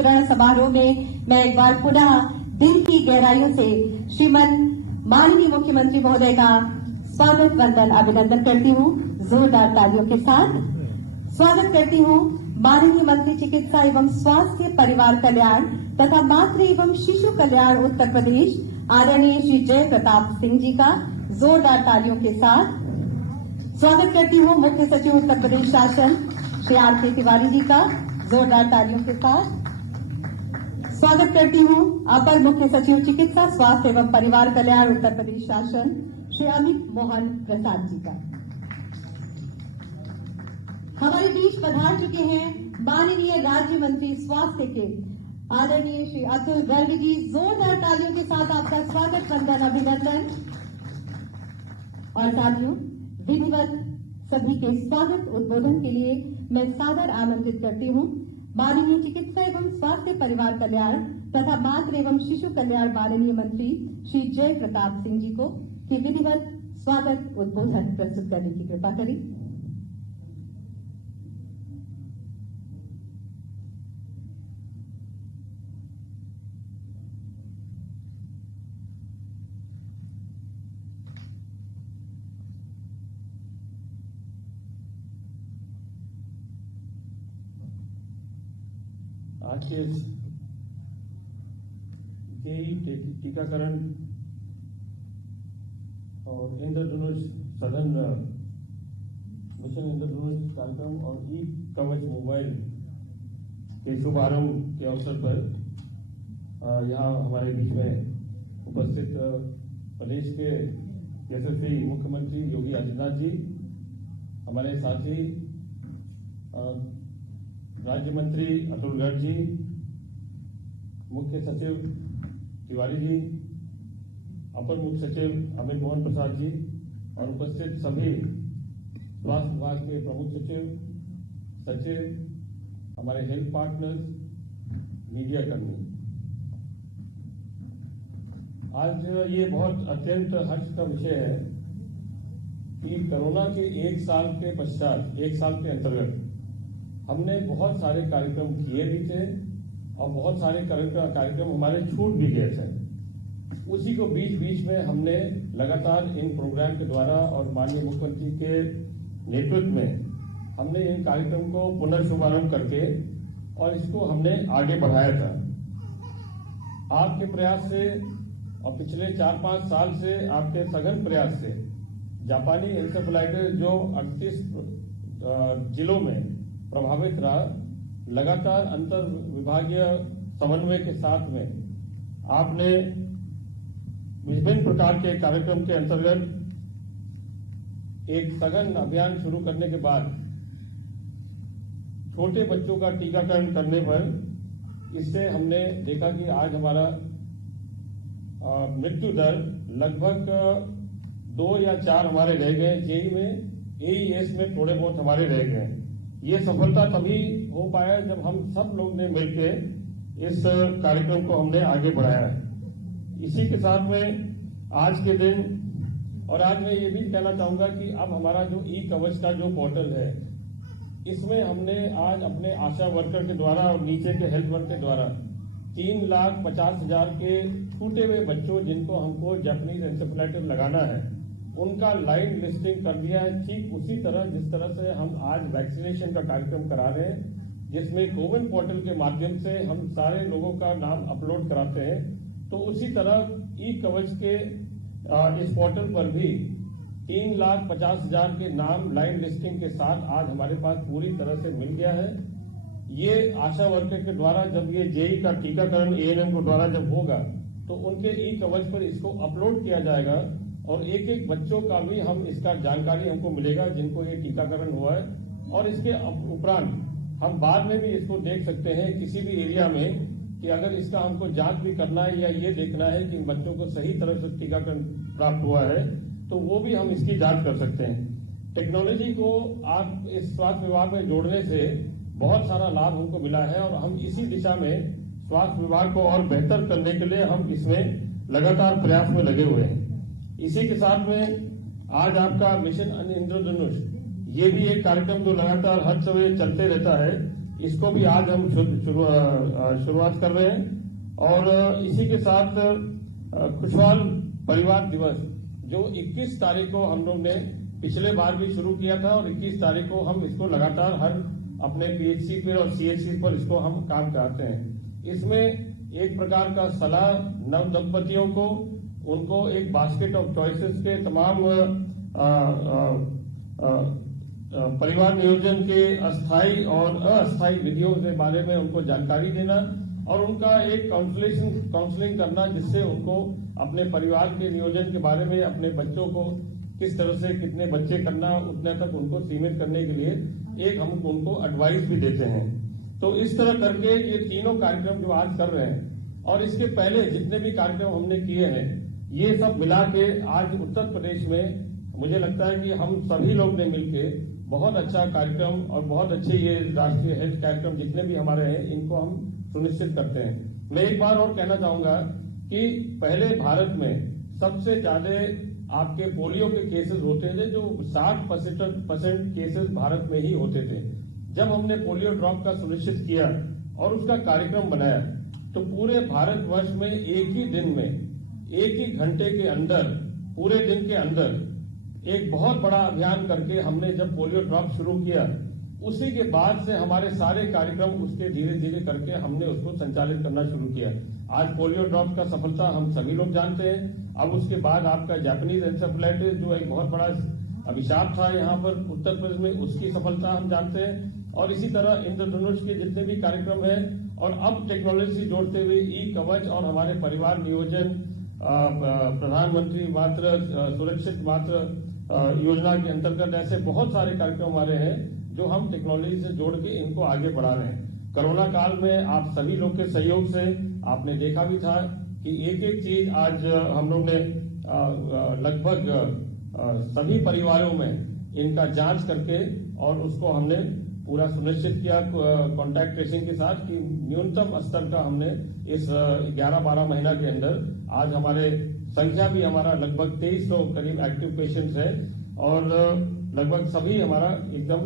वितरण समारोह में मैं एक बार पुनः दिल की गहराइयों से श्रीमान माननीय मुख्यमंत्री महोदय का स्वागत वंदन अभिनंदन करती हूँ। जोरदार तालियों के साथ स्वागत करती हूँ माननीय मंत्री चिकित्सा एवं स्वास्थ्य परिवार कल्याण तथा मातृ एवं शिशु कल्याण उत्तर प्रदेश आदरणीय श्री जय प्रताप सिंह जी का जोरदार तालियों के साथ स्वागत करती हूँ मुख्य सचिव उत्तर प्रदेश शासन श्री आर.के. तिवारी जी का जोरदार तालियों के साथ स्वागत करती हूँ अपर मुख्य सचिव चिकित्सा स्वास्थ्य एवं परिवार कल्याण उत्तर प्रदेश शासन श्री अमित मोहन प्रसाद जी का। हमारे बीच पधार चुके हैं माननीय राज्य मंत्री स्वास्थ्य के आदरणीय श्री अतुल गर्ग जी। जोरदार तालियों के साथ आपका स्वागत वंदन अभिनंदन। और साथियों, विधिवत सभी के स्वागत उद्बोधन के लिए मैं सादर आमंत्रित करती हूँ माननीय चिकित्सा एवं स्वास्थ्य परिवार कल्याण तथा मातृ एवं शिशु कल्याण माननीय मंत्री श्री जय प्रताप सिंह जी को कि विधिवत स्वागत उद्बोधन प्रस्तुत करने की कृपा करें। आज के टीकाकरण और इंद्रधनुष सघन मिशन इंद्रधनुष कार्यक्रम और ई कवच मोबाइल के शुभारंभ के अवसर पर यहाँ हमारे बीच में उपस्थित प्रदेश के यशस्वी मुख्यमंत्री योगी आदित्यनाथ जी, हमारे साथी राज्य मंत्री अतुल गर्ग जी, मुख्य सचिव तिवारी जी, अपर मुख्य सचिव अमित मोहन प्रसाद जी और उपस्थित सभी स्वास्थ्य विभाग के प्रमुख सचिव, हमारे हेल्थ पार्टनर्स, मीडिया कर्मी, आज ये बहुत अत्यंत हर्ष का विषय है कि कोरोना के एक साल के पश्चात, एक साल के अंतर्गत हमने बहुत सारे कार्यक्रम किए भी थे और बहुत सारे कार्यक्रम हमारे छूट भी गए थे। उसी को बीच में हमने लगातार इन प्रोग्राम के द्वारा और माननीय मुख्यमंत्री के नेतृत्व में हमने इन कार्यक्रम को पुनर्शुभारंभ करके और इसको हमने आगे बढ़ाया था। आपके प्रयास से और पिछले 4-5 साल से आपके सघन प्रयास से जापानी एन्सेफेलाइटिस जो 38 जिलों में प्रभावित रहा, लगातार अंतर विभागीय समन्वय के साथ में आपने विभिन्न प्रकार के कार्यक्रम के अंतर्गत एक सघन अभियान शुरू करने के बाद छोटे बच्चों का टीकाकरण करने पर इससे हमने देखा कि आज हमारा मृत्यु दर लगभग 2 या 4 हमारे रह गए। जेई में एईएस में थोड़े बहुत हमारे रह गए। ये सफलता तभी हो पाया जब हम सब लोग ने मिलकर इस कार्यक्रम को हमने आगे बढ़ाया है। इसी के साथ में आज के दिन और आज मैं ये भी कहना चाहूंगा कि अब हमारा जो ई कवच का जो पोर्टल है, इसमें हमने आज अपने आशा वर्कर के द्वारा और नीचे के हेल्थ वर्कर के द्वारा 3,50,000 के छूटे हुए बच्चों जिनको हमको जापानीज एन्सेफेलाइटिस लगाना है, उनका लाइन लिस्टिंग कर दिया है। ठीक उसी तरह जिस तरह से हम आज वैक्सीनेशन का कार्यक्रम करा रहे हैं, जिसमें कोविन पोर्टल के माध्यम से हम सारे लोगों का नाम अपलोड कराते हैं, तो उसी तरह ई कवच के इस पोर्टल पर भी 3,50,000 के नाम लाइन लिस्टिंग के साथ आज हमारे पास पूरी तरह से मिल गया है। ये आशा वर्कर के द्वारा जब ये जेई का टीकाकरण एएनएम के द्वारा जब होगा तो उनके ई कवच पर इसको अपलोड किया जाएगा और एक बच्चों का भी हम इसका जानकारी हमको मिलेगा जिनको ये टीकाकरण हुआ है। और इसके उपरांत हम बाद में भी इसको देख सकते हैं किसी भी एरिया में कि अगर इसका हमको जांच भी करना है या ये देखना है कि बच्चों को सही तरह से टीकाकरण प्राप्त हुआ है, तो वो भी हम इसकी जांच कर सकते हैं। टेक्नोलॉजी को आप इस स्वास्थ्य विभाग में जोड़ने से बहुत सारा लाभ हमको मिला है और हम इसी दिशा में स्वास्थ्य विभाग को और बेहतर करने के लिए हम इसमें लगातार प्रयास में लगे हुए हैं। इसी के साथ में आज आपका मिशन इंद्रधनुष, ये भी एक कार्यक्रम जो लगातार हर समय चलते रहता है। इसको भी आज हम शुरुआत कर रहे हैं। और इसी के साथ खुशहाल परिवार दिवस जो 21 तारीख को हम लोग ने पिछले बार भी शुरू किया था और 21 तारीख को हम इसको लगातार हर अपने पीएचसी पर और सीएचसी पर इसको हम काम कराते हैं। इसमें एक प्रकार का सलाह नव दंपतियों को, उनको एक बास्केट ऑफ चॉइसेस के तमाम परिवार नियोजन के अस्थायी और अस्थायी विधियों के बारे में उनको जानकारी देना और उनका एक काउंसलिंग करना, जिससे उनको अपने परिवार के नियोजन के बारे में, अपने बच्चों को किस तरह से कितने बच्चे करना, उतने तक उनको सीमित करने के लिए एक हम उनको एडवाइस भी देते हैं। तो इस तरह करके ये तीनों कार्यक्रम जो आज कर रहे हैं और इसके पहले जितने भी कार्यक्रम हमने किए हैं, ये सब मिला के आज उत्तर प्रदेश में मुझे लगता है कि हम सभी लोग ने मिलके बहुत अच्छा कार्यक्रम और बहुत अच्छे ये राष्ट्रीय हेल्थ कार्यक्रम जितने भी हमारे हैं, इनको हम सुनिश्चित करते हैं। मैं एक बार और कहना चाहूंगा कि पहले भारत में सबसे ज्यादा आपके पोलियो के केसेस होते थे, जो 60% केसेस भारत में ही होते थे। जब हमने पोलियो ड्रॉप का सुनिश्चित किया और उसका कार्यक्रम बनाया, तो पूरे भारतवर्ष में एक ही दिन में, एक ही घंटे के अंदर, पूरे दिन के अंदर एक बहुत बड़ा अभियान करके हमने जब पोलियो ड्रॉप शुरू किया, उसी के बाद से हमारे सारे कार्यक्रम उसके धीरे धीरे करके हमने उसको संचालित करना शुरू किया। आज पोलियो ड्रॉप का सफलता हम सभी लोग जानते हैं। अब उसके बाद आपका जापानीज एन्सेफेलाइटिस जो एक बहुत बड़ा अभिशाप था यहाँ पर उत्तर प्रदेश में, उसकी सफलता हम जानते हैं। और इसी तरह इंद्रधनुष के जितने भी कार्यक्रम हैं और अब टेक्नोलॉजी जोड़ते हुए ई कवच और हमारे परिवार नियोजन, प्रधानमंत्री मातृ सुरक्षित मातृ योजना के अंतर्गत ऐसे बहुत सारे कार्यक्रम हमारे हैं जो हम टेक्नोलॉजी से जोड़ के इनको आगे बढ़ा रहे हैं। कोरोना काल में आप सभी लोग के सहयोग से आपने देखा भी था कि एक एक चीज आज हम लोग ने लगभग सभी परिवारों में इनका जांच करके और उसको हमने पूरा सुनिश्चित किया कॉन्टैक्ट ट्रेसिंग के साथ कि न्यूनतम स्तर का हमने इस 11-12 महीना के अंदर आज हमारे संख्या भी हमारा लगभग 2300 करीब एक्टिव पेशेंट्स है और लगभग सभी हमारा एकदम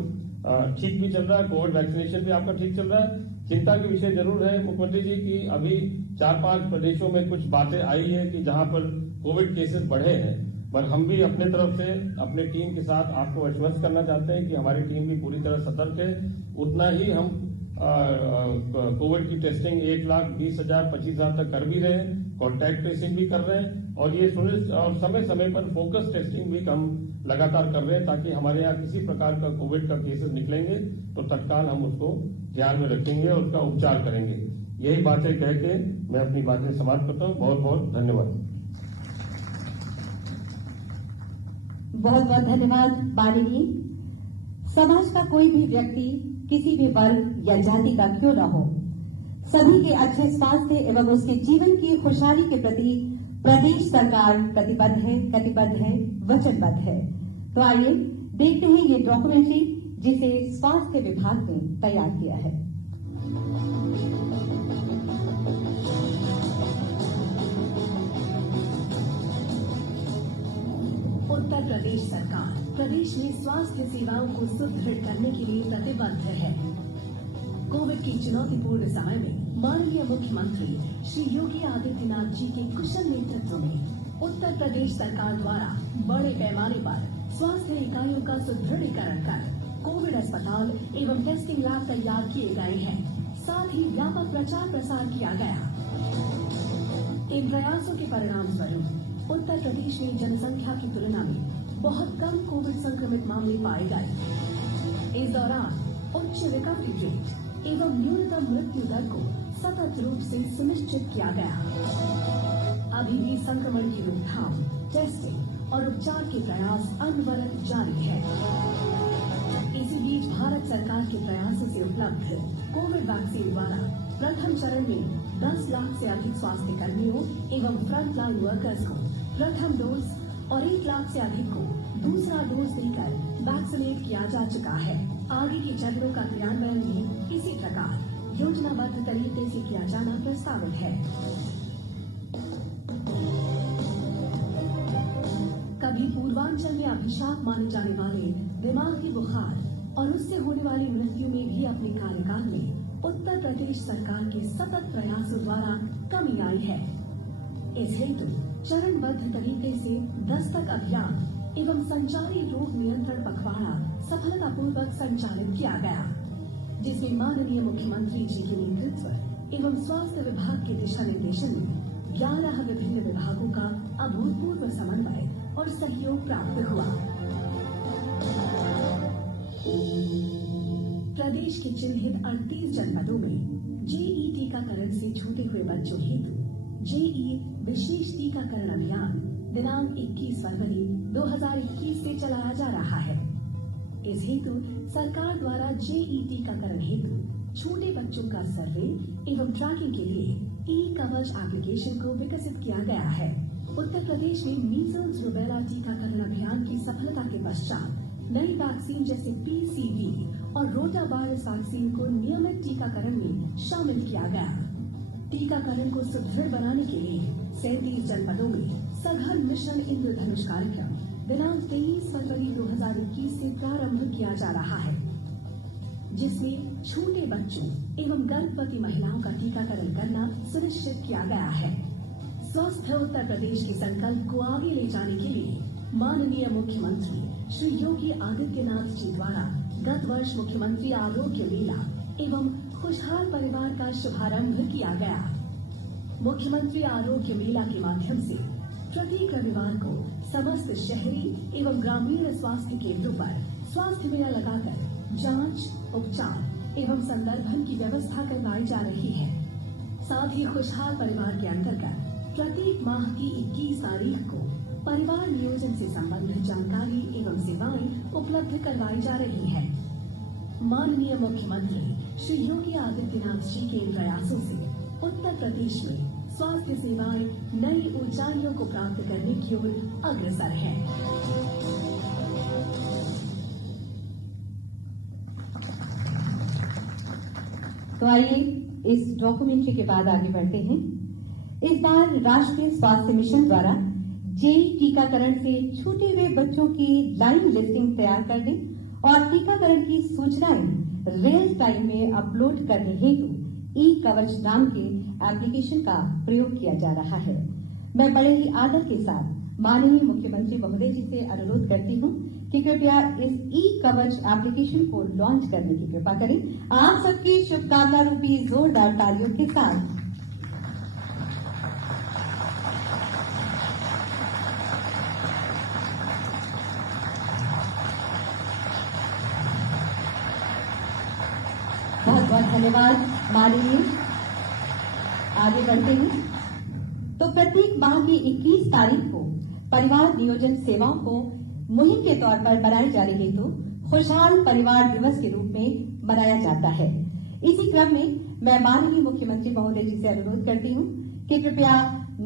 ठीक भी चल रहा है। कोविड वैक्सीनेशन भी आपका ठीक चल रहा है। चिंता के विषय जरूर है मुख्यमंत्री जी की अभी 4-5 प्रदेशों में कुछ बातें आई है कि जहां पर कोविड केसेस बढ़े हैं, पर हम भी अपने तरफ से अपने टीम के साथ आपको आश्वस्त करना चाहते हैं कि हमारी टीम भी पूरी तरह सतर्क है। उतना ही हम कोविड की टेस्टिंग 1,20,000 25,000 तक कर भी रहे हैं, कॉन्टैक्ट ट्रेसिंग भी कर रहे हैं और ये और समय समय पर फोकस टेस्टिंग भी हम लगातार कर रहे हैं ताकि हमारे यहाँ किसी प्रकार का कोविड का केसेस निकलेंगे तो तत्काल हम उसको ध्यान में रखेंगे और उसका उपचार करेंगे। यही बातें कह के मैं अपनी बातें समाप्त करता हूँ। बहुत बहुत धन्यवाद। बहुत बहुत धन्यवाद माननीय। समाज का कोई भी व्यक्ति किसी भी वर्ग या जाति का क्यों न हो, सभी के अच्छे स्वास्थ्य एवं उसके जीवन की खुशहाली के प्रति प्रदेश सरकार प्रतिबद्ध है, कटिबद्ध है, वचनबद्ध है। तो आइए देखते हैं ये डॉक्यूमेंट्री जिसे स्वास्थ्य विभाग ने तैयार किया है। उत्तर प्रदेश सरकार प्रदेश में स्वास्थ्य सेवाओं को सुदृढ़ करने के लिए प्रतिबद्ध है। कोविड की चुनौतीपूर्ण समय में माननीय मुख्यमंत्री श्री योगी आदित्यनाथ जी के कुशल नेतृत्व में उत्तर प्रदेश सरकार द्वारा बड़े पैमाने पर स्वास्थ्य इकाइयों का सुदृढ़ीकरण कर कोविड अस्पताल एवं टेस्टिंग लैब तैयार किए गए हैं। साथ ही व्यापक प्रचार प्रसार किया गया। इन प्रयासों के परिणाम स्वरूप उत्तर प्रदेश में जनसंख्या की तुलना में बहुत कम कोविड संक्रमित मामले पाए गए। इस दौरान उच्च रिकवरी रेट एवं न्यूनतम मृत्यु दर को सतत रूप से सुनिश्चित किया गया। अभी भी संक्रमण की रोकथाम, टेस्टिंग और उपचार के प्रयास अनवरत जारी है। इसी बीच भारत सरकार के प्रयासों से उपलब्ध कोविड वैक्सीन द्वारा प्रथम चरण में 10 लाख से अधिक स्वास्थ्य कर्मियों एवं फ्रंटलाइन वर्कर्स को प्रथम डोज और 1 लाख से अधिक को दूसरा डोज देकर वैक्सीनेट किया जा चुका है। आगे के चरणों का क्रियान्वयन भी इसी प्रकार योजनाबद्ध तरीके से किया जाना प्रस्तावित है। कभी पूर्वांचल में अभिशाप माने जाने वाले दिमागी बुखार और उससे होने वाली मृत्यु में भी अपने कार्यकाल में केसों द्वारा कमी आई है। इस हेतु चरणबद्ध तरीके से दस्तक अभियान एवं संचारी रोग नियंत्रण पखवाड़ा सफलतापूर्वक संचालित किया गया, जिसमें माननीय मुख्यमंत्री जी के नेतृत्व एवं स्वास्थ्य विभाग के दिशा निर्देशन में 11 विभिन्न विभागों का अभूतपूर्व समन्वय और सहयोग प्राप्त हुआ। प्रदेश के चिन्हित 38 जनपदों में जेई टीकाकरण से छूटे हुए बच्चों हेतु जेई विशेष टीकाकरण अभियान दिनांक 21 फरवरी 2021 से चलाया जा रहा है। इस हेतु सरकार द्वारा जेई टीकाकरण हेतु छोटे बच्चों का सर्वे एवं ट्रैकिंग के लिए ई कवच एप्लीकेशन को विकसित किया गया है। उत्तर प्रदेश में मीजल्स रूबेला टीकाकरण अभियान की सफलता के पश्चात नई वैक्सीन जैसे पीसीवी और रोटा वायरस वैक्सीन को नियमित टीकाकरण में शामिल किया गया। टीकाकरण को सुदृढ़ बनाने के लिए 37 जनपदों में सघन मिशन इंद्रधनुष कार्यक्रम दिनांक 23 फरवरी 2021 से प्रारंभ किया जा रहा है, जिसमें छोटे बच्चों एवं गर्भवती महिलाओं का टीकाकरण करना सुनिश्चित किया गया है। स्वस्थ उत्तर प्रदेश के संकल्प को आगे ले जाने के लिए माननीय मुख्यमंत्री श्री योगी आदित्यनाथ जी द्वारा गत वर्ष मुख्यमंत्री आरोग्य मेला एवं खुशहाल परिवार का शुभारंभ किया गया। मुख्यमंत्री आरोग्य मेला के माध्यम से प्रत्येक रविवार को समस्त शहरी एवं ग्रामीण स्वास्थ्य केंद्रों पर स्वास्थ्य मेला लगाकर जांच, उपचार एवं संदर्भन की व्यवस्था करवाई जा रही है। साथ ही खुशहाल परिवार के अंतर्गत प्रत्येक माह की 21 तारीख को परिवार नियोजन से संबंधित जानकारी एवं सेवाएं उपलब्ध करवाई जा रही है। माननीय मुख्यमंत्री श्री योगी आदित्यनाथ जी के इन प्रयासों से उत्तर प्रदेश में स्वास्थ्य सेवाएं नई ऊंचाइयों को प्राप्त करने की ओर अग्रसर है। तो आइए इस डॉक्यूमेंट्री के बाद आगे बढ़ते हैं। इस बार राष्ट्रीय स्वास्थ्य मिशन द्वारा जेई टीकाकरण से छूटे हुए बच्चों की लाइन लिस्टिंग तैयार करने और टीकाकरण की सूचनाएं रियल टाइम में अपलोड करने हेतु ई कवच नाम के एप्लीकेशन का प्रयोग किया जा रहा है। मैं बड़े ही आदर के साथ माननीय मुख्यमंत्री महोदय जी से अनुरोध करती हूं कि कृपया इस ई कवच एप्लीकेशन को लॉन्च करने की कृपा करें। आप सबकी शुभकामना रूपी जोरदार तालियों के साथ बहुत बहुत धन्यवाद माननीय। आगे बढ़ते हैं। तो प्रत्येक माह की 21 तारीख को परिवार नियोजन सेवाओं को मुहिम के तौर पर बनाए जाने हेतु खुशहाल परिवार दिवस के रूप में मनाया जाता है। इसी क्रम में मैं माननीय मुख्यमंत्री महोदय जी से अनुरोध करती हूं कि कृपया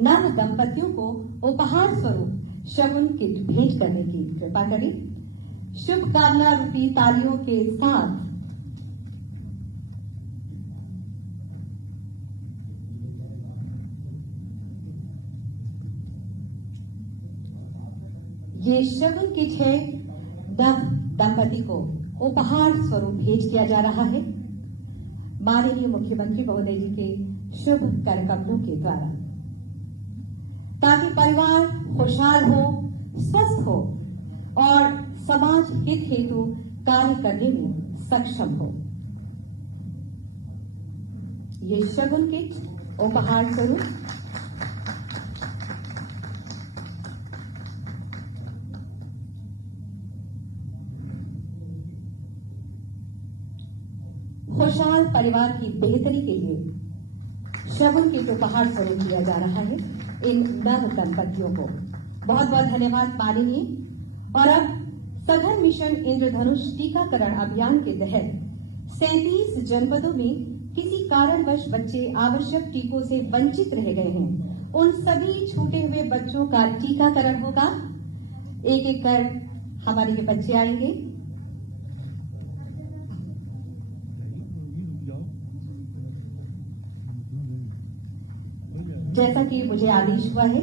नव दंपतियों को उपहार स्वरूप शगुन किट भेंट करने की कृपा करें। शुभकामना रूपी तालियों के साथ ये शगुन किट है, नव दंपति को उपहार स्वरूप भेंट किया जा रहा है माननीय मुख्यमंत्री महोदय जी के शुभ करकमलों के द्वारा, ताकि परिवार खुशहाल हो, स्वस्थ हो और समाज हित हेतु कार्य करने में सक्षम हो। ये शगुन किट उपहार स्वरूप खुशहाल परिवार की बेहतरी के लिए शगुन किट उपहार स्वरूप दिया जा रहा है इन नव दंपतियों को। बहुत बहुत धन्यवाद माननीय। और अब सघन मिशन इंद्रधनुष टीकाकरण अभियान के तहत 37 जनपदों में किसी कारणवश बच्चे आवश्यक टीकों से वंचित रह गए हैं, उन सभी छूटे हुए बच्चों का टीकाकरण होगा। एक एक कर हमारे ये बच्चे आएंगे। जैसा कि मुझे आदेश हुआ है,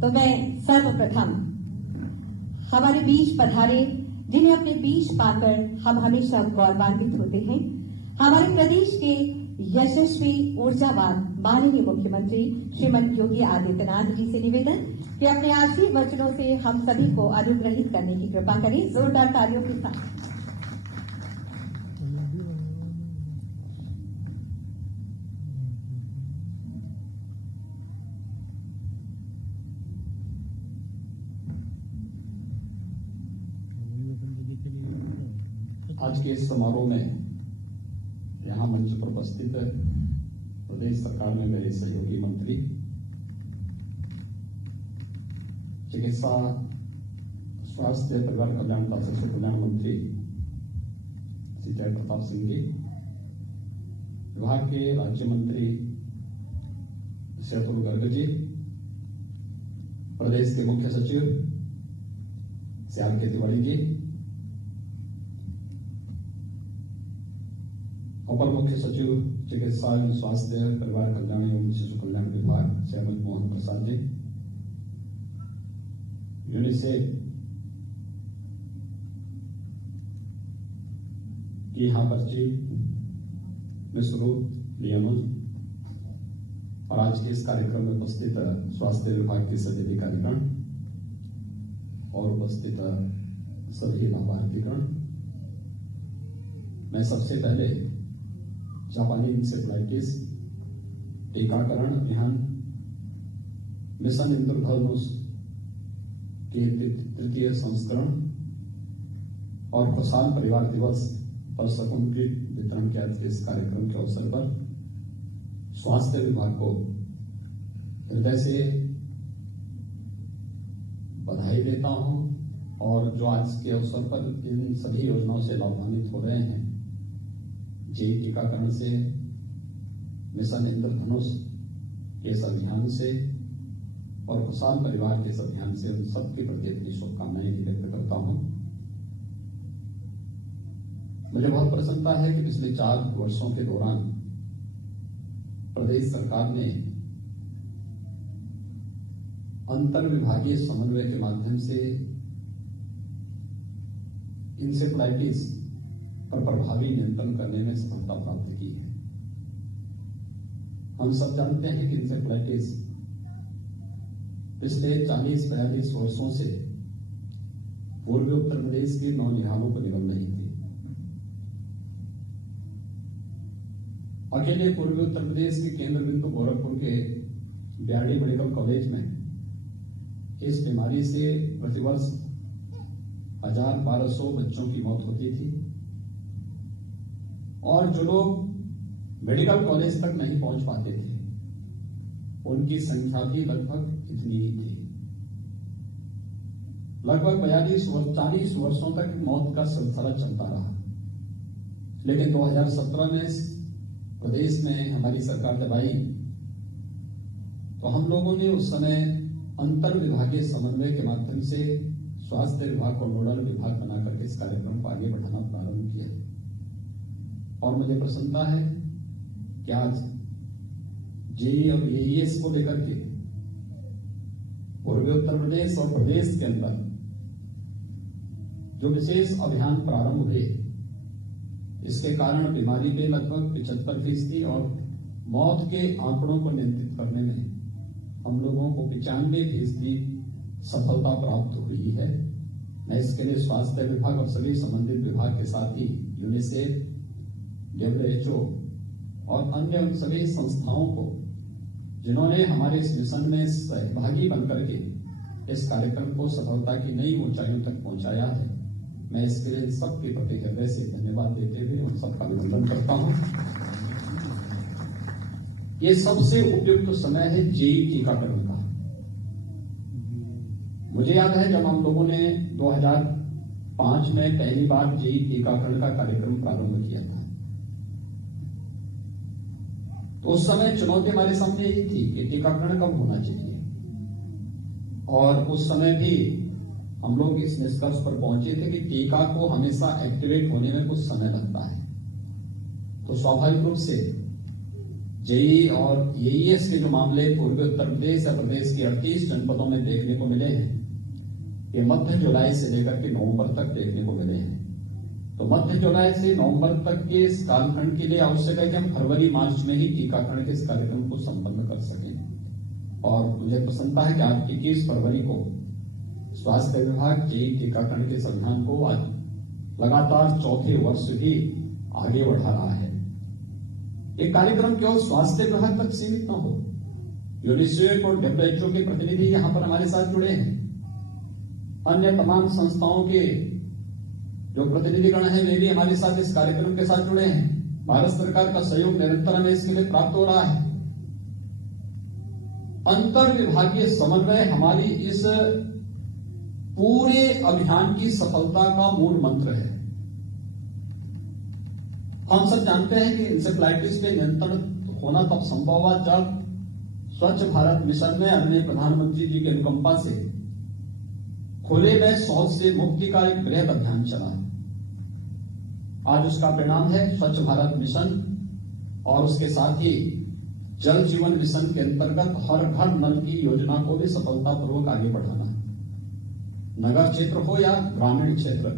तो मैं सर्वप्रथम हमारे बीच पधारे, जिन्हें अपने बीच पाकर हम हमेशा गौरवान्वित होते हैं, हमारे प्रदेश के यशस्वी ऊर्जावान माननीय मुख्यमंत्री श्रीमन योगी आदित्यनाथ जी से निवेदन कि अपने आखिरी वचनों से हम सभी को अनुग्रहित करने की कृपा करें। जोरदार तालियों के साथ। आज के इस समारोह में यहाँ मंच पर उपस्थित प्रदेश सरकार में मेरे सहयोगी मंत्री चिकित्सा स्वास्थ्य परिवार कल्याण तथा शिशु कल्याण मंत्री श्री जय प्रताप सिंह जी, विभाग के राज्य मंत्री श्री अतुल गर्ग जी, प्रदेश के मुख्य सचिव श्री आर के तिवारी जी, अपर मुख्य सचिव चिकित्सा एवं स्वास्थ्य परिवार कल्याण एवं शिशु कल्याण विभाग श्री अमित मोहन प्रसाद जी, यूनिसेफ की यहाँ पर चीफ मिस रूथ लियोनो और आज के इस कार्यक्रम में उपस्थित स्वास्थ्य विभाग के सभी अधिकारीगण और उपस्थित सभी लाभार्थीगण, मैं सबसे पहले जापानी इंसेफ्लाइटिस टीकाकरण अभियान मिशन इंद्रधनुष के तृतीय संस्करण और खुशहाल परिवार दिवस पर शकुन किट वितरण के आज के इस कार्यक्रम के अवसर पर स्वास्थ्य विभाग को हृदय से बधाई देता हूं और जो आज के अवसर पर इन सभी योजनाओं से लाभान्वित हो रहे हैं, जेई टीकाकरण से, मिशन इंद्रधनुष के इस अभियान से और खुशहाल परिवार के इस अभियान से उन सबके प्रति अपनी शुभकामनाएं भी व्यक्त करता हूं। मुझे बहुत प्रसन्नता है कि पिछले 4 वर्षों के दौरान प्रदेश सरकार ने अंतर विभागीय समन्वय के माध्यम से इंसेफ्लाइटिस पर प्रभावी नियंत्रण करने में सफलता प्राप्त की है। हम सब जानते हैं कि इंसेफ्लाइटिस पिछले 40-42 वर्षों से पूर्वी उत्तर प्रदेश के नौनिहालों को निगल रही थी। अकेले पूर्वी उत्तर प्रदेश के केंद्र बिंदु गोरखपुर के बीआरडी मेडिकल कॉलेज में इस बीमारी से प्रतिवर्ष 1200 बच्चों की मौत होती थी और जो लोग मेडिकल कॉलेज तक नहीं पहुंच पाते थे उनकी संख्या भी लगभग इतनी ही थी। लगभग 40 वर्षों तक मौत का सिलसिला चलता रहा, लेकिन 2017 में प्रदेश में हमारी सरकार जब आई तो हम लोगों ने उस समय अंतर विभागीय समन्वय के माध्यम से स्वास्थ्य विभाग को नोडल विभाग बनाकर के इस कार्यक्रम को आगे बढ़ाना प्रारंभ किया और मुझे प्रसन्नता है कि आज जेई और एईएस को लेकर के पूर्वी उत्तर प्रदेश और प्रदेश के अंदर जो विशेष अभियान प्रारंभ हुए, इसके कारण बीमारी पे लगभग 75% और मौत के आंकड़ों को नियंत्रित करने में हम लोगों को 95% सफलता प्राप्त हुई है। मैं इसके लिए स्वास्थ्य विभाग और सभी संबंधित विभाग के साथ ही यूनिसेफ, WHO और अन्य उन सभी संस्थाओं को जिन्होंने हमारे इस मिशन में सहभागी बनकर के इस कार्यक्रम को सफलता की नई ऊंचाइयों तक पहुंचाया है, मैं इसके लिए सबके प्रति हृदय से धन्यवाद देते हुए उन सबका अभिनंदन करता हूं। ये सबसे उपयुक्त समय है जेई टीकाकरण का। मुझे याद है जब हम लोगों ने 2005 में पहली बार जेई टीकाकरण का कार्यक्रम प्रारंभ किया था, तो उस समय चुनौती हमारे सामने यही थी कि टीकाकरण कब होना चाहिए और उस समय भी हम लोग इस निष्कर्ष पर पहुंचे थे कि टीका को हमेशा एक्टिवेट होने में कुछ समय लगता है। तो स्वाभाविक रूप से जेई और एईएस के जो मामले पूर्वी उत्तर प्रदेश या प्रदेश के 38 जनपदों में देखने को मिले हैं, ये मध्य जुलाई से लेकर के नवंबर तक देखने को मिले हैं। तो मध्य जुलाई से नवंबर तक के इस कालखंड के लिए आवश्यक है कि हम फरवरी मार्च में ही टीकाकरण के इस कार्यक्रम को संपन्न कर सकें। और मुझे प्रसन्नता है कि आज 21 फरवरी को स्वास्थ्य विभाग जेई टीकाकरण के इस अभियान को आज लगातार चौथे वर्ष भी आगे बढ़ा रहा है। ये कार्यक्रम केवल स्वास्थ्य विभाग तक सीमित न हो, यूनिसेफ और WHO के प्रतिनिधि यहां पर हमारे साथ जुड़े हैं, अन्य तमाम संस्थाओं के जो प्रतिनिधिगण हैं वे भी हमारे साथ इस कार्यक्रम के साथ जुड़े हैं। भारत सरकार का सहयोग निरंतर हमें इसके लिए प्राप्त हो रहा है। अंतर विभागीय समन्वय हमारी इस पूरे अभियान की सफलता का मूल मंत्र है। हम सब जानते हैं कि इंसेफ्लाइटिस पे नियंत्रण होना तब संभव हुआ जब स्वच्छ भारत मिशन ने आदरणीय प्रधानमंत्री जी की अनुकंपा से खुले में शौच से मुक्ति का एक बृहद अभियान चला है। आज उसका परिणाम है स्वच्छ भारत मिशन और उसके साथ ही जल जीवन मिशन के अंतर्गत हर घर नल की योजना को भी सफलतापूर्वक आगे बढ़ाना है। नगर क्षेत्र हो या ग्रामीण क्षेत्र,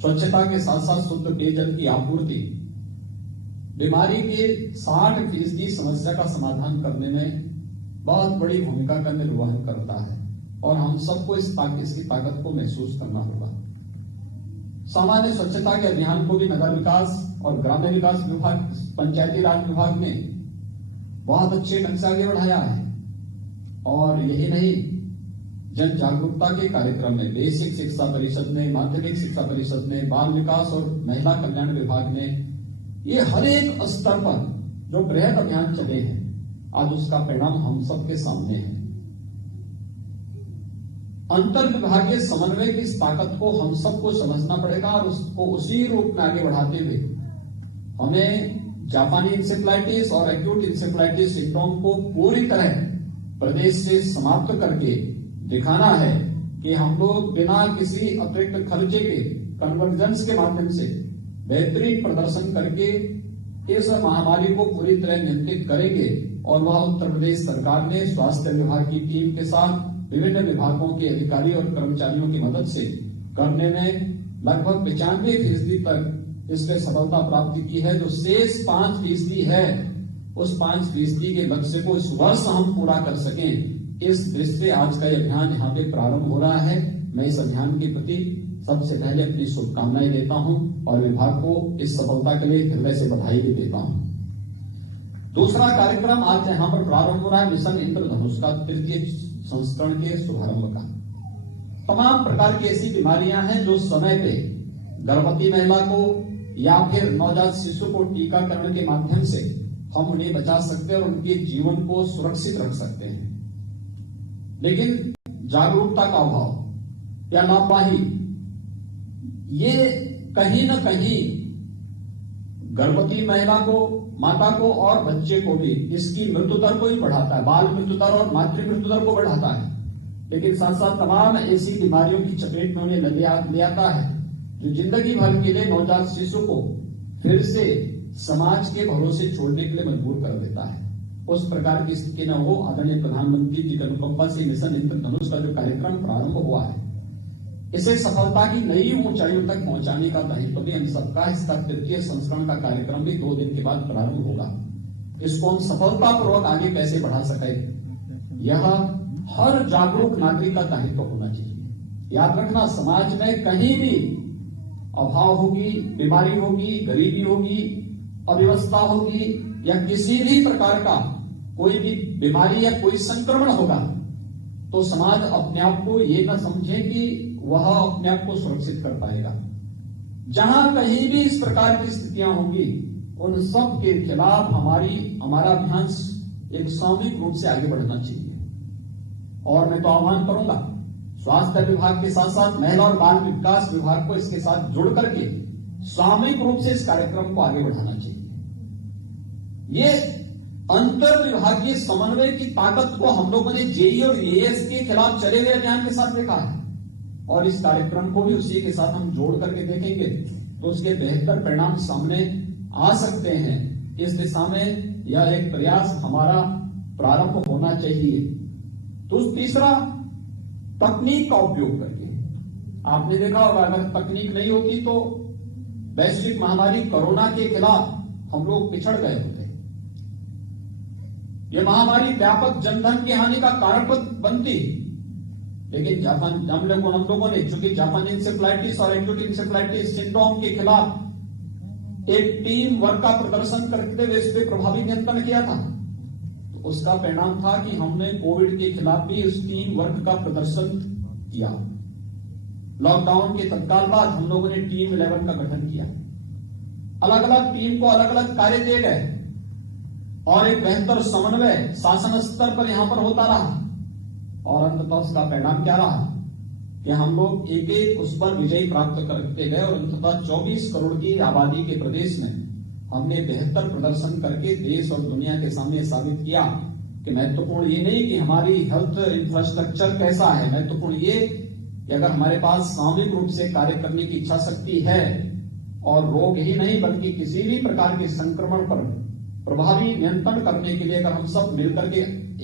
स्वच्छता के साथ साथ शुद्ध पेयजल की आपूर्ति बीमारी के 60% समस्या का समाधान करने में बहुत बड़ी भूमिका का निर्वहन करता है और हम सबको इसकी ताकत को महसूस करना होगा। सामान्य स्वच्छता के अभियान को भी नगर विकास और ग्रामीण विकास विभाग, पंचायती राज विभाग ने बहुत अच्छे ढंग से आगे बढ़ाया है। और यही नहीं, जन जागरूकता के कार्यक्रम में बेसिक शिक्षा परिषद ने, माध्यमिक शिक्षा परिषद ने, बाल विकास और महिला कल्याण विभाग ने, ये हर एक स्तर पर जो बृहद अभियान चले हैं, आज उसका परिणाम हम सबके सामने है। अंतर विभागीय समन्वय की इस ताकत को हम सबको समझना पड़ेगा और उसको उसी रूप में आगे बढ़ाते हुए हमें जापानी इंसेफ्लाइटिस और एक्यूट इंसेफ्लाइटिस सिंड्रोम को पूरी तरह प्रदेश से समाप्त करके दिखाना है कि हम लोग बिना किसी अतिरिक्त खर्चे के कन्वर्जेंस के माध्यम से बेहतरीन प्रदर्शन करके इस महामारी को पूरी तरह नियंत्रित करेंगे। और वह उत्तर प्रदेश सरकार ने स्वास्थ्य विभाग की टीम के साथ विभिन्न विभागों के अधिकारी और कर्मचारियों की मदद से करने में लगभग 95% तक इसमें सफलता प्राप्त की है। जो शेष 5% है, उस 5% के लक्ष्य को इस वर्ष हम पूरा कर सकें, इस दृष्टि से आज का यह अभियान यहाँ पे प्रारंभ हो रहा है। मैं इस अभियान के प्रति सबसे पहले अपनी शुभकामनाएं देता हूं और विभाग को इस सफलता के लिए हृदय से बधाई भी देता हूं। दूसरा कार्यक्रम आज यहाँ पर प्रारंभ हो रहा है मिशन इंद्रधनुष का 3य संस्करण के शुभारंभ का। तमाम प्रकार की ऐसी बीमारियां हैं जो समय पे गर्भवती महिला को या फिर नवजात शिशु को टीकाकरण के माध्यम से हम उन्हें बचा सकते हैं और उनके जीवन को सुरक्षित रख सकते हैं। लेकिन जागरूकता का अभाव या लापरवाही, ये कहीं न कहीं गर्भवती महिला को, माता को और बच्चे को भी इसकी मृत्यु दर को ही बढ़ाता है, बाल मृत्यु दर और मातृ मृत्यु दर को बढ़ाता है। लेकिन साथ साथ तमाम ऐसी बीमारियों की चपेट में उन्हें ले आता है जो जिंदगी भर के लिए नवजात शिशु को फिर से समाज के भरोसे छोड़ने के लिए मजबूर कर देता है। उस प्रकार की स्थिति न हो, आदरणीय प्रधानमंत्री जी की अनुकंपा से मिशन इंद्रधनुष का जो कार्यक्रम प्रारंभ हुआ है, इसे सफलता की नई ऊंचाइयों तक पहुंचाने का दायित्व भी हम सबका। इसका 3य संस्करण का कार्यक्रम भी 2 दिन के बाद प्रारंभ होगा। इसको हम सफलतापूर्वक आगे कैसे बढ़ा सके, यह हर जागरूक नागरिक का दायित्व होना चाहिए। याद रखना, समाज में कहीं भी अभाव होगी, बीमारी होगी, गरीबी होगी, अव्यवस्था होगी या किसी भी प्रकार का कोई भी बीमारी या कोई संक्रमण होगा, तो समाज अपने आप को ये न समझे कि वह अपने आप को सुरक्षित कर पाएगा। जहां कहीं भी इस प्रकार की स्थितियां होंगी, उन सब के खिलाफ हमारा अभियान एक सामूहिक रूप से आगे बढ़ना चाहिए। और मैं तो आह्वान करूंगा स्वास्थ्य विभाग के साथ साथ महिला और बाल विकास विभाग को इसके साथ जुड़ करके सामूहिक रूप से इस कार्यक्रम को आगे बढ़ाना चाहिए। ये अंतर विभागीय समन्वय की ताकत को हम लोगों ने जेई और एएस के खिलाफ चले हुए अभियान के साथ देखा है और इस कार्यक्रम को भी उसी के साथ हम जोड़ करके देखेंगे तो उसके बेहतर परिणाम सामने आ सकते हैं। इस दिशा में यह एक प्रयास हमारा प्रारंभ होना चाहिए। तो तीसरा, तकनीक का उपयोग करके। आपने देखा होगा, अगर तकनीक नहीं होती तो वैश्विक महामारी कोरोना के खिलाफ हम लोग पिछड़ गए होते। ये महामारी व्यापक जनधन की हानि का कारण बनती, लेकिन हम लोगों ने चूंकि जापानी इंसेफ्लाइटिस और एक्यूट इंसेफ्लाइटिस सिंड्रोम के खिलाफ एक टीम वर्क का प्रदर्शन करते हुए इस पर प्रभावी नियंत्रण किया था, तो उसका परिणाम था कि हमने कोविड के खिलाफ भी उस टीम वर्क का प्रदर्शन किया। लॉकडाउन के तत्काल बाद हम लोगों ने टीम 11 का गठन किया, अलग अलग टीम को अलग अलग कार्य दिए गए और एक बेहतर समन्वय शासन स्तर पर यहां पर होता रहा, और अंततः उसका परिणाम क्या रहा कि हम लोग एक एक उस पर विजय प्राप्त करते गए और अंततः 24 करोड़ की आबादी के प्रदेश में हमने बेहतर प्रदर्शन करके देश और दुनिया के सामने साबित किया कि महत्वपूर्ण ये नहीं कि हमारी हेल्थ इंफ्रास्ट्रक्चर कैसा है, महत्वपूर्ण ये कि अगर हमारे पास सामूहिक रूप से कार्य करने की इच्छा शक्ति है और रोग ही नहीं बल्कि किसी भी प्रकार के संक्रमण पर प्रभावी नियंत्रण करने के लिए अगर हम सब मिलकर के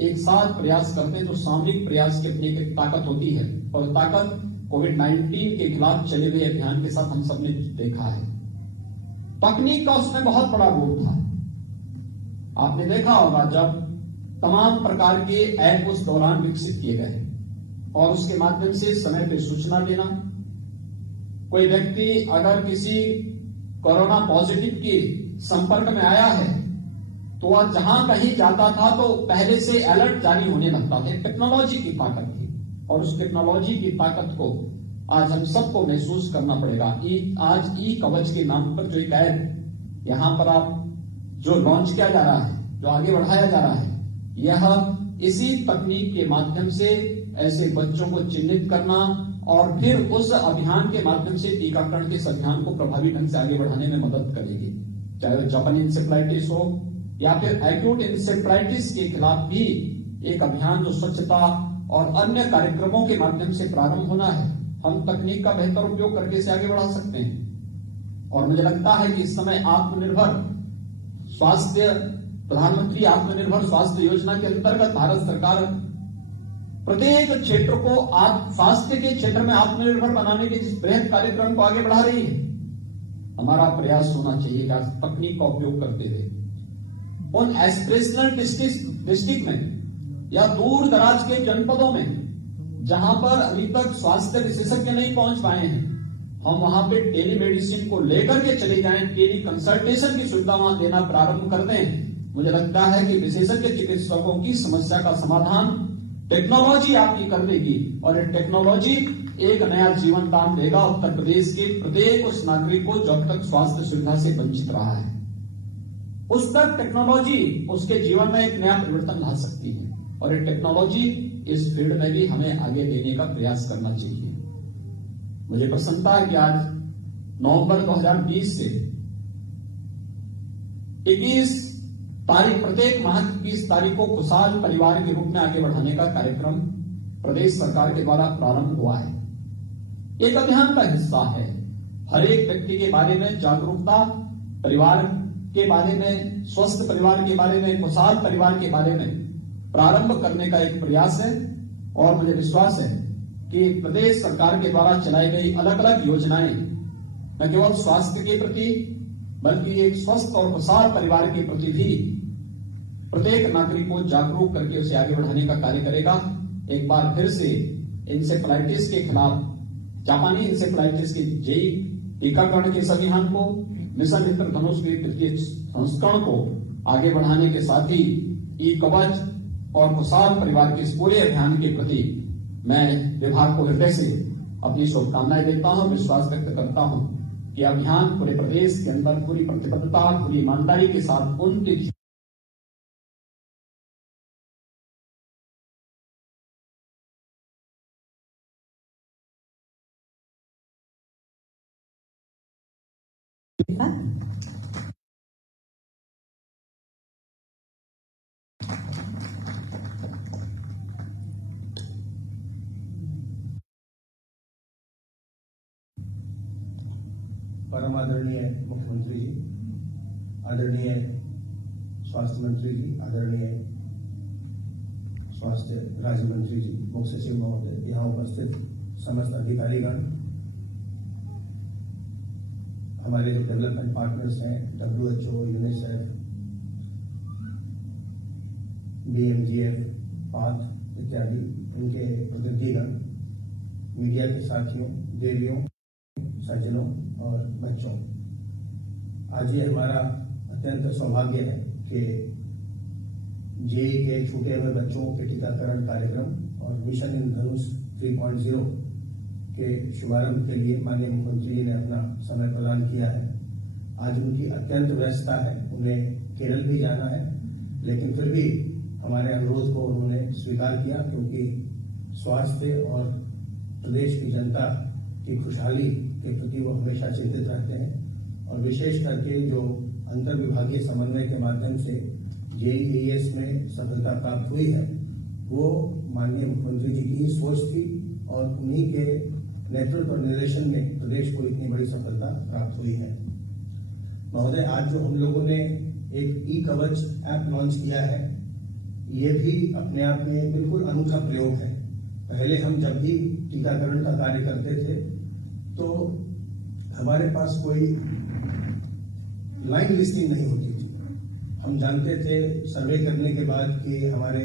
एक साथ प्रयास करते हैं तो सामूहिक प्रयास की अपनी एक ताकत होती है, और ताकत कोविड-19 के खिलाफ चले हुए अभियान के साथ हम सब ने देखा है। तकनीक का उसमें बहुत बड़ा रोल था। आपने देखा होगा जब तमाम प्रकार के ऐप उस दौरान विकसित किए गए और उसके माध्यम से समय पे सूचना देना, कोई व्यक्ति अगर किसी कोरोना पॉजिटिव के संपर्क में आया है तो वह जहां कहीं जाता था तो पहले से अलर्ट जारी होने लगता था। टेक्नोलॉजी की ताकत थी, और उस टेक्नोलॉजी की ताकत को आज हम सबको महसूस करना पड़ेगा। आज ई कवच के नाम पर जो एक ऐप यहां पर आप जो लॉन्च किया जा रहा है, जो आगे बढ़ाया जा रहा है, यह इसी तकनीक के माध्यम से ऐसे बच्चों को चिन्हित करना और फिर उस अभियान के माध्यम से टीकाकरण के इस अभियान को प्रभावी ढंग से आगे बढ़ाने में मदद करेगी। चाहे वो जापानी इंसेफ्लाइटिस हो या फिर एक्यूट इंसेफ्लाइटिस के खिलाफ भी एक अभियान जो स्वच्छता और अन्य कार्यक्रमों के माध्यम से प्रारंभ होना है, हम तकनीक का बेहतर उपयोग करके इसे आगे बढ़ा सकते हैं। और मुझे लगता है कि इस समय आत्मनिर्भर स्वास्थ्य प्रधानमंत्री आत्मनिर्भर स्वास्थ्य योजना के अंतर्गत भारत सरकार प्रत्येक क्षेत्र को स्वास्थ्य के क्षेत्र में आत्मनिर्भर बनाने के जिस बृहद कार्यक्रम को आगे बढ़ा रही है, हमारा प्रयास होना चाहिए कि तकनीक का उपयोग करते हुए उन एस्पिरेशनल डिस्ट्रिक्ट में या दूर दराज के जनपदों में जहां पर अभी तक स्वास्थ्य विशेषज्ञ नहीं पहुंच पाए हैं, हम वहां पे टेलीमेडिसिन को लेकर के चले जाएं, टेली कंसल्टेशन की सुविधा वहां देना प्रारंभ कर दें। मुझे लगता है कि विशेषज्ञ चिकित्सकों की समस्या का समाधान टेक्नोलॉजी आपकी कर देगी, और ये टेक्नोलॉजी एक नया जीवन दान देगा उत्तर प्रदेश के प्रत्येक उस नागरिक को जो अब तक स्वास्थ्य सुविधा से वंचित रहा है। उस तक टेक्नोलॉजी उसके जीवन में एक नया परिवर्तन ला सकती है, और ये टेक्नोलॉजी इस फील्ड में भी हमें आगे लेने का प्रयास करना चाहिए। मुझे प्रसन्नता है कि आज नवंबर 2020 से 21 तारीख प्रत्येक माह की 21 तारीख को खुशहाल परिवार के रूप में आगे बढ़ाने का कार्यक्रम प्रदेश सरकार के द्वारा प्रारंभ हुआ है। एक अभियान का हिस्सा है। हर एक व्यक्ति के बारे में जागरूकता, परिवार के बारे में, स्वस्थ परिवार के बारे में, खुशहाल परिवार के बारे में प्रारंभ करने का एक प्रयास है। और मुझे विश्वास है कि प्रदेश सरकार के द्वारा चलाई गई अलग अलग योजनाएं न केवल स्वास्थ्य के प्रति बल्कि एक स्वस्थ और खुशहाल परिवार के प्रति भी प्रत्येक नागरिक को जागरूक करके उसे आगे बढ़ाने का कार्य करेगा। एक बार फिर से इंसेफ्लाइटिस के खिलाफ, जापानी इंसेफ्लाइटिस के जेई टीकाकरण के इस अभियान को, मिशन इंद्रधनुष के तृतीय संस्करण को आगे बढ़ाने के साथ ही ई कवच और खुशहाल परिवार के इस पूरे अभियान के प्रति मैं विभाग को हृदय से अपनी शुभकामनाएं देता हूं, विश्वास व्यक्त करता हूं कि अभियान पूरे प्रदेश के अंदर पूरी प्रतिबद्धता, पूरी ईमानदारी के साथ उन परम आदरणीय मुख्यमंत्री जी, आदरणीय स्वास्थ्य मंत्री जी, आदरणीय स्वास्थ्य राज्य मंत्री जी, मुख्य सचिव महोदय, यहाँ उपस्थित समस्त अधिकारीगण, हमारे जो डेवलपमेंट पार्टनर्स हैं, WHO, यूनिसेफ, BMGF, पाथ इत्यादि, उनके प्रतिनिधिगण, मीडिया के साथियों, देवियों, सज्जनों और बच्चों, आज ये हमारा अत्यंत सौभाग्य है कि जेईई के छूटे हुए बच्चों के टीकाकरण कार्यक्रम और मिशन इंद्रधनुष 3.0 के शुभारंभ के लिए माननीय मुख्यमंत्री जी ने अपना समय प्रदान किया है। आज उनकी अत्यंत व्यस्तता है, उन्हें केरल भी जाना है, लेकिन फिर भी हमारे अनुरोध को उन्होंने स्वीकार किया, क्योंकि स्वास्थ्य और प्रदेश की जनता की खुशहाली के प्रति वो हमेशा चिंतित रहते हैं। और विशेष करके जो अंतर विभागीय समन्वय के माध्यम से जेईई में सफलता प्राप्त हुई है, वो माननीय मुख्यमंत्री जी की सोच थी और उन्हीं के नेतृत्व और निर्देशन में प्रदेश को इतनी बड़ी सफलता प्राप्त हुई है। महोदय, आज जो हम लोगों ने एक ई-कवच ऐप लॉन्च किया है, ये भी अपने आप में बिल्कुल अनूठा प्रयोग है। पहले हम जब भी टीकाकरण का कार्य करते थे तो हमारे पास कोई लाइन लिस्टिंग नहीं होती थी। हम जानते थे सर्वे करने के बाद कि हमारे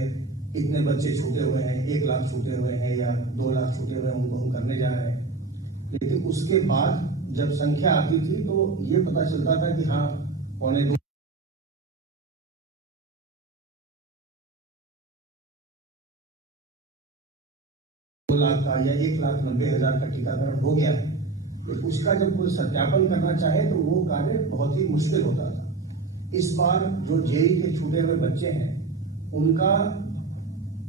इतने बच्चे छूटे हुए हैं, 1 लाख छूटे हुए हैं या 2 लाख छूटे हुए हैं, उनको हम करने जा रहे हैं। लेकिन उसके बाद जब संख्या आती थी तो ये पता चलता था कि हाँ, 1.25 लाख का या 1,90,000 का टीकाकरण हो गया है। तो उसका जब कोई सत्यापन करना चाहे तो वो कार्य बहुत ही मुश्किल होता था। इस बार जो जेईई के छूटे हुए बच्चे हैं,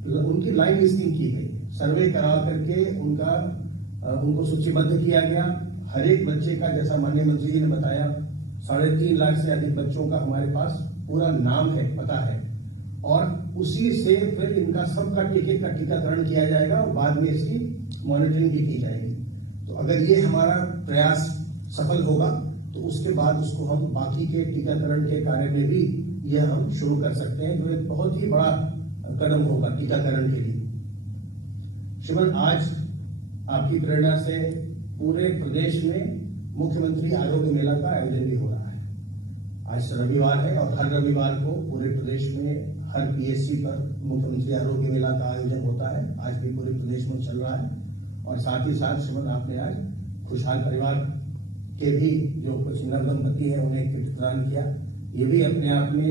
उनकी लाइन लिस्टिंग की गई, सर्वे करा करके उनको सूचीबद्ध किया गया। हर एक बच्चे का, जैसा माननीय मंत्री जी ने बताया, 3.5 लाख से अधिक बच्चों का हमारे पास पूरा नाम है, पता है, और उसी से फिर इनका सबका टिकट का टीकाकरण किया जाएगा और बाद में इसकी मॉनिटरिंग भी की जाएगी। तो अगर ये हमारा प्रयास सफल होगा तो उसके बाद उसको हम बाकी के टीकाकरण के कार्य में भी यह हम शुरू कर सकते हैं, जो एक बहुत ही बड़ा कदम होगा टीकाकरण के लिए। श्रीमान, आज आपकी प्रेरणा से पूरे प्रदेश में मुख्यमंत्री आरोग्य मेला का आयोजन भी हो रहा है। आज रविवार है और हर रविवार को पूरे प्रदेश में हर PSC पर मुख्यमंत्री आरोग्य मेला का आयोजन होता है। आज भी पूरे प्रदेश में चल रहा है। और साथ ही साथ श्रीमान, आपने आज खुशहाल परिवार के भी जो कुछ नवदंपति हैं उन्हें किट प्रदान किया। ये भी अपने आप में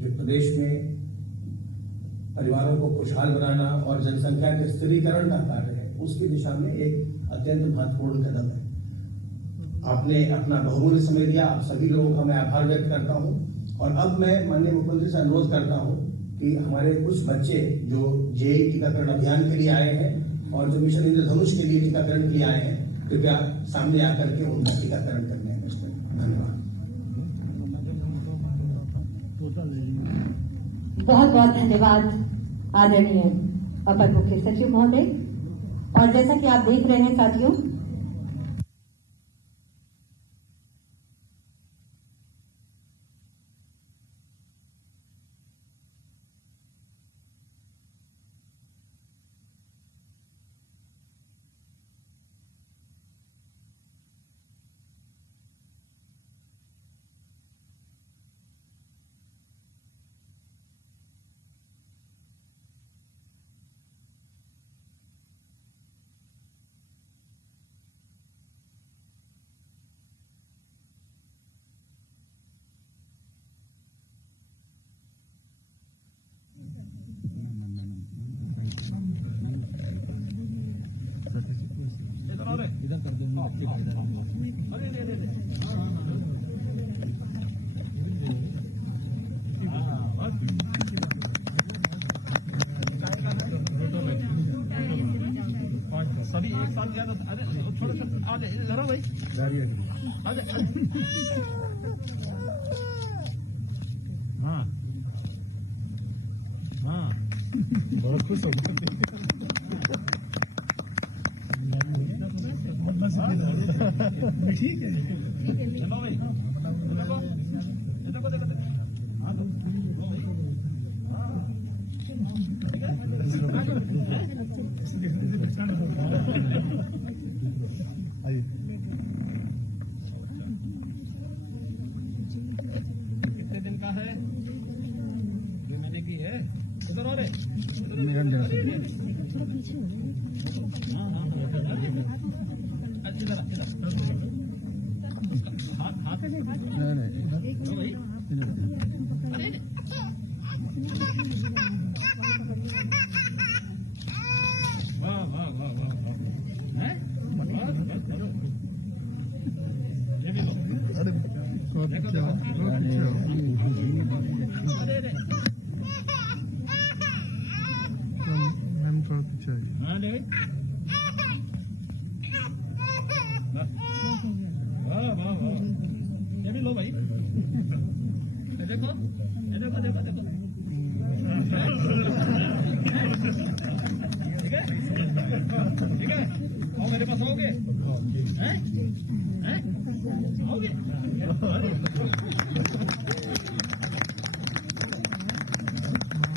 जो प्रदेश में परिवारों को खुशहाल बनाना और जनसंख्या के स्थिरीकरण का कार्य है, उसकी दिशा में एक अत्यंत महत्वपूर्ण कदम है। आपने अपना बहुमूल्य समय दिया, आप सभी लोगों का मैं आभार व्यक्त करता हूं। और अब मैं माननीय मुख्यमंत्री से अनुरोध करता हूं कि हमारे कुछ बच्चे जो जेईई टीकाकरण अभियान के लिए आए हैं और जो मिशन इंद्रधनुष के लिए टीकाकरण के लिए आए हैं, कृपया सामने आकर के उनका टीकाकरण करने हैं। धन्यवाद। बहुत बहुत धन्यवाद आदरणीय अपर मुख्य सचिव महोदय। और जैसा कि आप देख रहे हैं साथियों, सभी एक साथ ज्यादा। अरे थोड़ा सा आगे जरा भाई, आगे। हाँ हाँ, बहुत खुश हो ठीक है। चलो भाई, देखो देखो हाँ तो इधर आ रे हाँ हाँ इधर हाथ हाथ नहीं भाई अरे वाह वाह वाह वाह हैं ये भी लो अरे देखो अरे मैम थोड़ा पीछे आइए। हाँ ले भाई वाह वाह वाह ये भी लो भाई ये देखो देखो देखो देखो ठीक है ठीक है आओ मेरे पास आओगे हैं हैं आओगे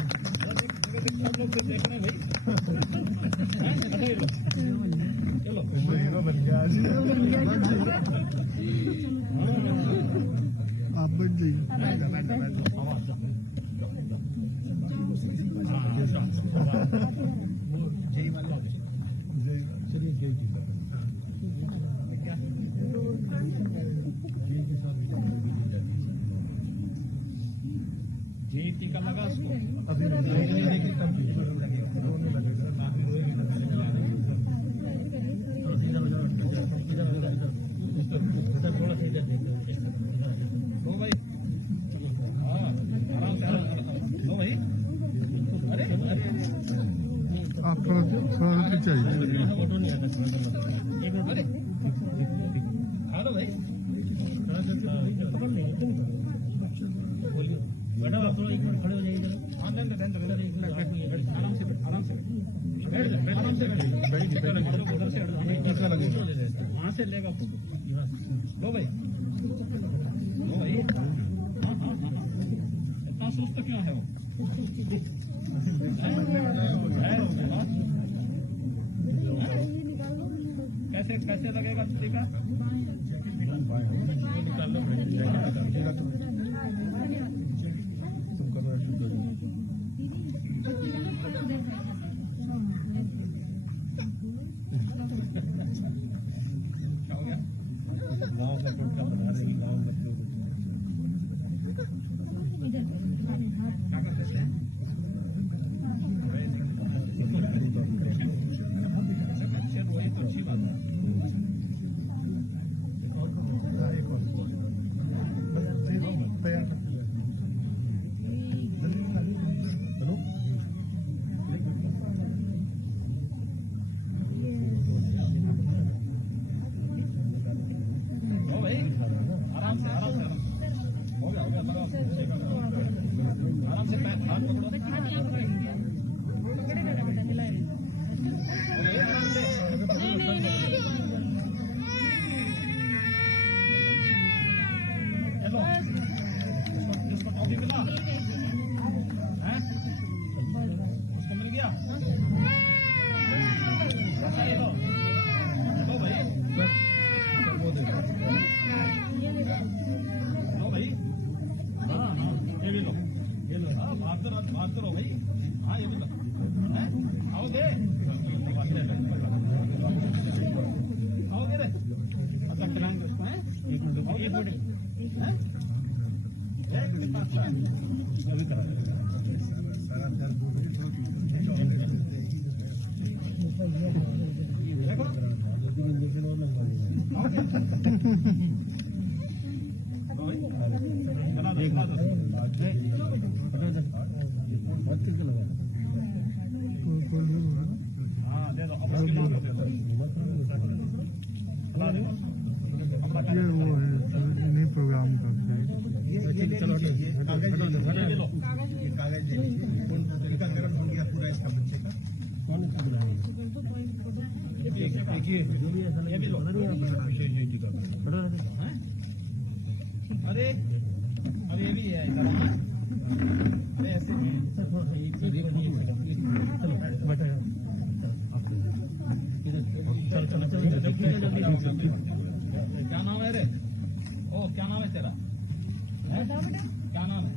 सब लोग देख रहे हैं भाई चलो हीरो बन गया आज। आप बैठ जाइए। जी टीका लगा उसको अभी थोड़ा सा इधर देखो लो भाई हाँ आराम से लो भाई अरे अरे आप थोड़ा पीछे आइए। फोटो नहीं आता एक मिनट अरे खा लो भाई पकड़ नहीं बोलिए मैडम आप थोड़ा एक मिनट खड़े हो जाइए आराम से बैठ आराम से वहां से लेगा फोटो लो भाई लो भाई हाँ हाँ हाँ हाँ इतना सुस्त क्यों है वो कैसे कैसे लगेगा टीका निकाल लो क्या हो गया गाँव का टोटका बना देगी गाँव में क्या करते थे अच्छे रोए तो अच्छी बात है आराम से आराम से हो गया लगाओ आराम से पैर हाथ पकड़ो आराम से चलो जिसको टॉफी मिला है उसको मिल गया ये लो लो भाई लो भाई हाँ हाँ ये भी लो हाँ भागते रहो भाई हाँ ये भी लो आओगे आओगे रे अच्छा खिलाएंगे उसको है एक मिनट कितना अच्छा है अभी करा देखो हाँ दे दो अपना दे दो ये वो है इन्हीं प्रोग्राम करते हैं। चलो कागज दे दीजिए टीकाकरण हो गया पूरा इसका बच्चे का कौन ये भी लो अरे अरे ये भी है इधर अरे ऐसे क्या नाम है रे ओ क्या नाम है तेरा क्या नाम है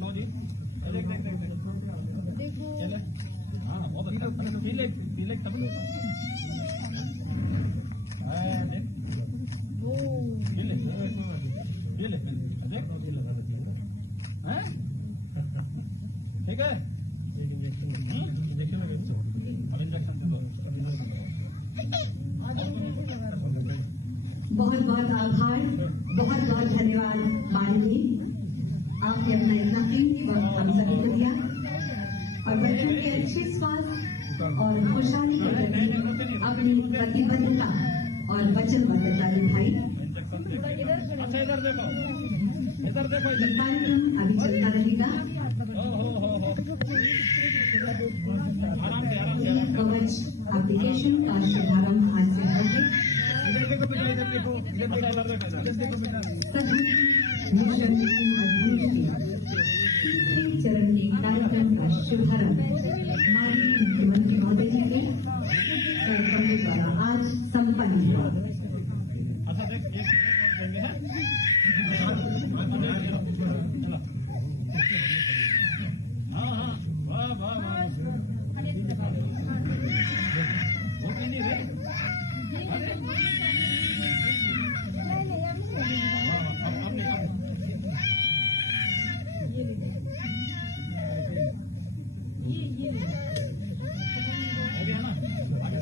नो जी हाँ बहुत अच्छा पीले पीले तब पीले पीले ठीक है इंजेक्शन अब इंजेक्शन दे दो बहुत बहुत आभार, बहुत बहुत धन्यवाद माननीय, आपने अपना इतना कीमती वक्त हम सभी को दिया और बच्चों के अच्छे स्वास्थ्य और खुशहाली के प्रति अपनी प्रतिबद्धता और वचनबद्धता निभाई। अच्छा इधर देखो ये कार्यक्रम अभी चलता रहेगा। कवच एप्लीकेशन का शुभारंभ आज से होगा। सभी मिशन तीन चरण के कार्यक्रम का शुभारंभ माननीय मुख्यमंत्री महोदय जी के कार्यक्रम द्वारा आज संपन्न हुआ। अच्छा देख एक और देंगे हैं हाँ हाँ वाह वाह वाह वो भी नहीं रे अब नहीं हो गया ना आगे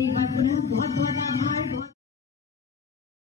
एक बार पुनः बहुत बहुत आभार।